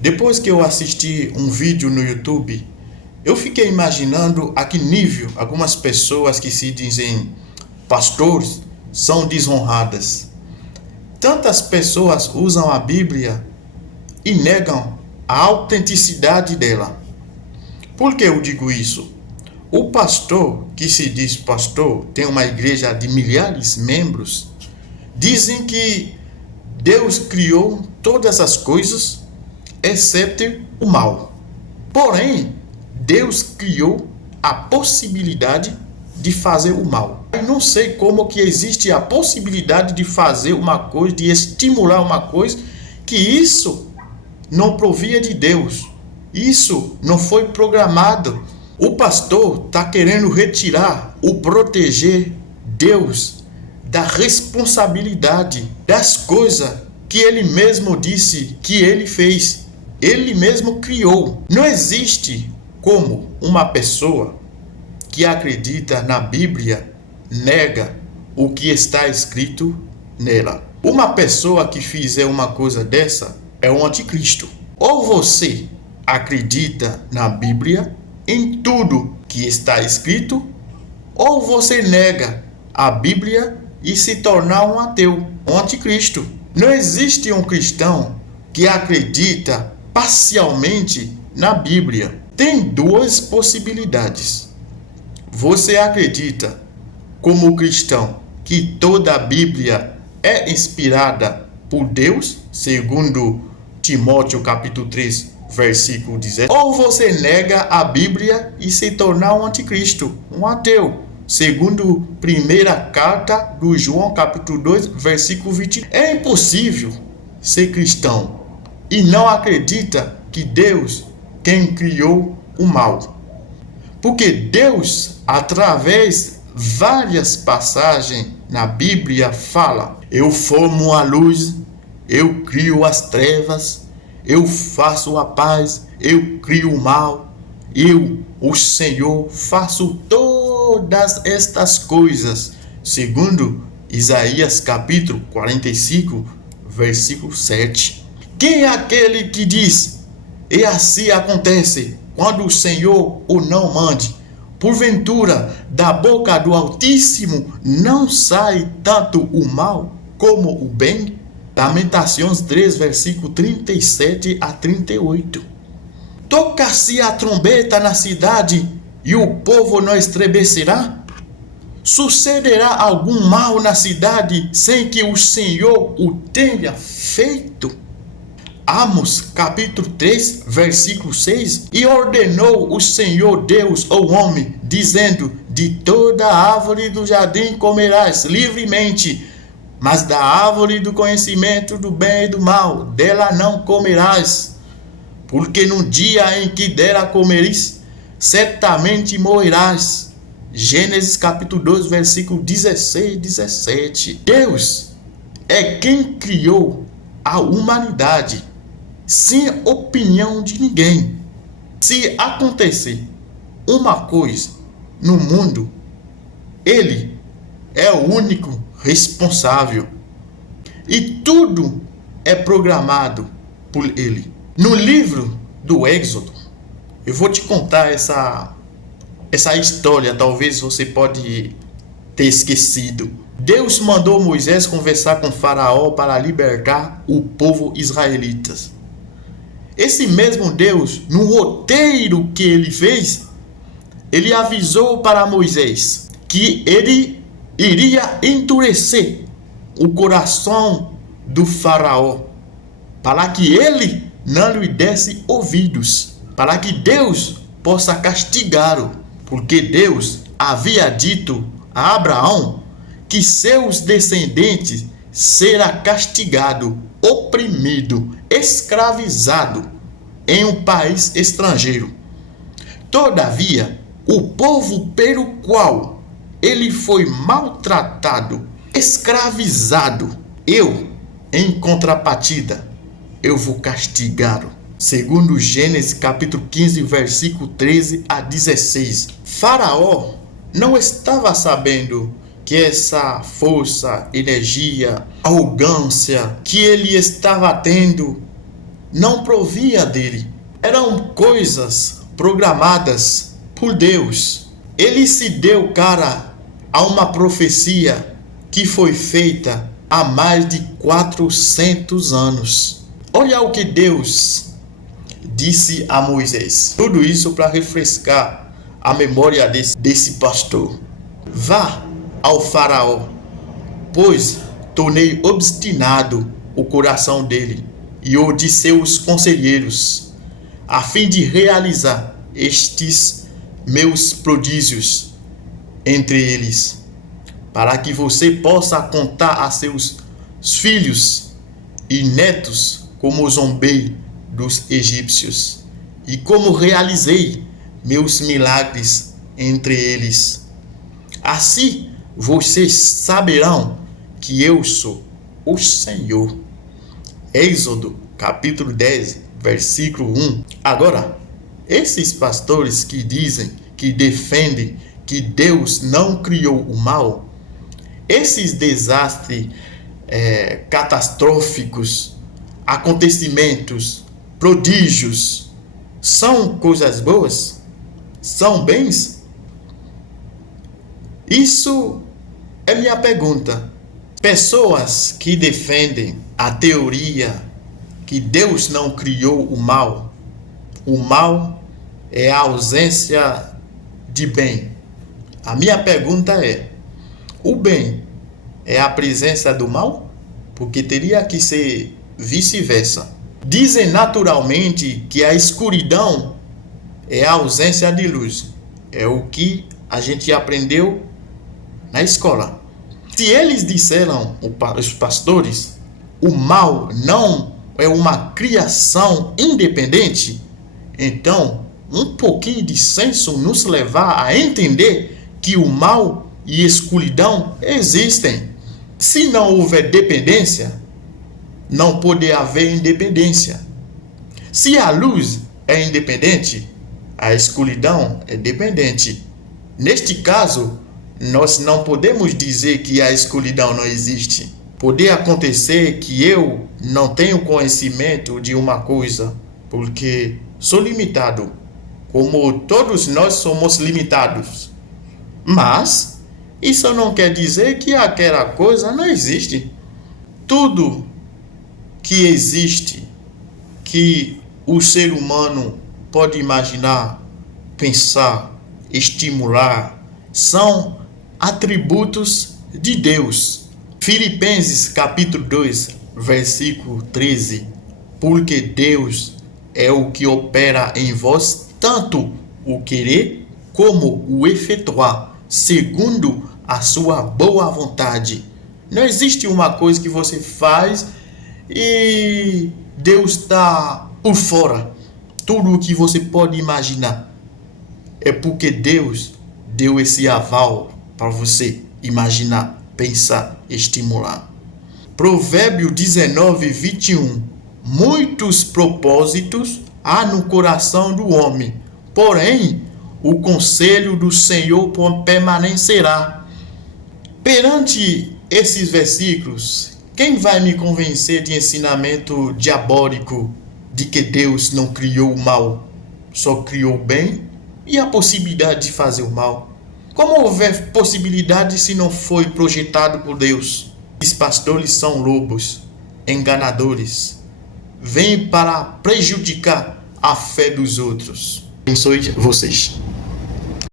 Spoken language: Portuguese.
Depois que eu assisti um vídeo no YouTube, eu fiquei imaginando a que nível algumas pessoas que se dizem pastores são desonradas. Tantas pessoas usam a Bíblia e negam a autenticidade dela. Por que eu digo isso? O pastor, que se diz pastor, tem uma igreja de milhares de membros, dizem que Deus criou todas as coisas, exceto o mal. Porém, Deus criou a possibilidade de fazer o mal. Eu não sei como que existe a possibilidade de fazer uma coisa, de estimular uma coisa, que isso não provia de Deus. Isso não foi programado. O pastor está querendo retirar ou proteger Deus da responsabilidade das coisas que ele mesmo disse que ele fez. Ele mesmo criou. Não existe como uma pessoa que acredita na Bíblia nega o que está escrito nela. Uma pessoa que fizer uma coisa dessa é o anticristo. Ou você acredita na Bíblia, em tudo que está escrito, ou você nega a Bíblia e se torna um ateu, um anticristo. Não existe um cristão que acredita parcialmente na Bíblia. Tem duas possibilidades. Você acredita, como cristão, que toda a Bíblia é inspirada por Deus, segundo Timóteo capítulo 3, versículo 17, ou você nega a Bíblia e se tornar um anticristo, um ateu, segundo primeira carta do João capítulo 2, versículo 20. É impossível ser cristão e não acredita que Deus quem criou o mal. Porque Deus, através de várias passagens na Bíblia, fala: eu formo a luz, eu crio as trevas, eu faço a paz, eu crio o mal, eu, o Senhor, faço todas estas coisas, segundo Isaías capítulo 45, versículo 7. Quem é aquele que diz, e assim acontece, quando o Senhor o não mande? Porventura, da boca do Altíssimo não sai tanto o mal como o bem? Lamentações 3, versículo 37 a 38. Toca-se a trombeta na cidade e o povo não estremecerá? Sucederá algum mal na cidade sem que o Senhor o tenha feito? Amos capítulo 3, versículo 6. E ordenou o Senhor Deus ao homem, dizendo: de toda árvore do jardim comerás livremente, mas da árvore do conhecimento do bem e do mal, dela não comerás, porque no dia em que dela comeres, certamente morrerás. Gênesis capítulo 2, versículo 16 e 17. Deus é quem criou a humanidade, sem opinião de ninguém. Se acontecer uma coisa no mundo, Ele é o único responsável. E tudo é programado por Ele. No livro do Êxodo, eu vou te contar essa história, talvez você pode ter esquecido. Deus mandou Moisés conversar com Faraó para libertar o povo israelita. Esse mesmo Deus, no roteiro que ele fez, ele avisou para Moisés que ele iria endurecer o coração do Faraó, para que ele não lhe desse ouvidos, para que Deus possa castigá-lo, porque Deus havia dito a Abraão que seus descendentes será castigado, oprimido, escravizado em um país estrangeiro. Todavia, o povo pelo qual ele foi maltratado, escravizado, em contrapartida, eu vou castigá-lo. Segundo Gênesis capítulo 15, versículo 13 a 16. Faraó não estava sabendo que essa força, energia, arrogância que ele estava tendo não provia dele. Eram coisas programadas por Deus. Ele se deu cara a uma profecia que foi feita há mais de 400 anos. Olha o que Deus disse a Moisés. Tudo isso para refrescar a memória desse pastor. Vá ao faraó, pois tornei obstinado o coração dele e o de seus conselheiros, a fim de realizar estes meus prodígios entre eles, para que você possa contar a seus filhos e netos como zombei dos egípcios e como realizei meus milagres entre eles. Assim vocês saberão que eu sou o Senhor. Êxodo capítulo 10, versículo 1. Agora, esses pastores que dizem, que defendem que Deus não criou o mal, esses desastres catastróficos, acontecimentos, prodígios, são coisas boas? São bens? Isso é minha pergunta. Pessoas que defendem a teoria que Deus não criou o mal é a ausência de bem. A minha pergunta é: o bem é a presença do mal? Porque teria que ser vice-versa. Dizem naturalmente que a escuridão é a ausência de luz. É o que a gente aprendeu na escola. Se eles disseram, os pastores, o mal não é uma criação independente, então um pouquinho de senso nos levar a entender que o mal e escuridão existem. Se não houver dependência, não pode haver independência. Se a luz é independente, a escuridão é dependente. Neste caso, nós não podemos dizer que a escuridão não existe. Pode acontecer que eu não tenho conhecimento de uma coisa, porque sou limitado, como todos nós somos limitados. Mas isso não quer dizer que aquela coisa não existe. Tudo que existe, que o ser humano pode imaginar, pensar, estimular, são atributos de Deus. Filipenses capítulo 2, versículo 13. Porque Deus é o que opera em vós tanto o querer como o efetuar, segundo a sua boa vontade. Não existe uma coisa que você faz e Deus está por fora. Tudo o que você pode imaginar é porque Deus deu esse aval para você imaginar, pensar, estimular. Provérbio 19, 21. Muitos propósitos há no coração do homem, porém o conselho do Senhor permanecerá. Perante esses versículos, quem vai me convencer de ensinamento diabólico de que Deus não criou o mal, só criou o bem e a possibilidade de fazer o mal? Como houver possibilidade se não foi projetado por Deus? Os pastores são lobos, enganadores, vêm para prejudicar a fé dos outros. Abençoe vocês.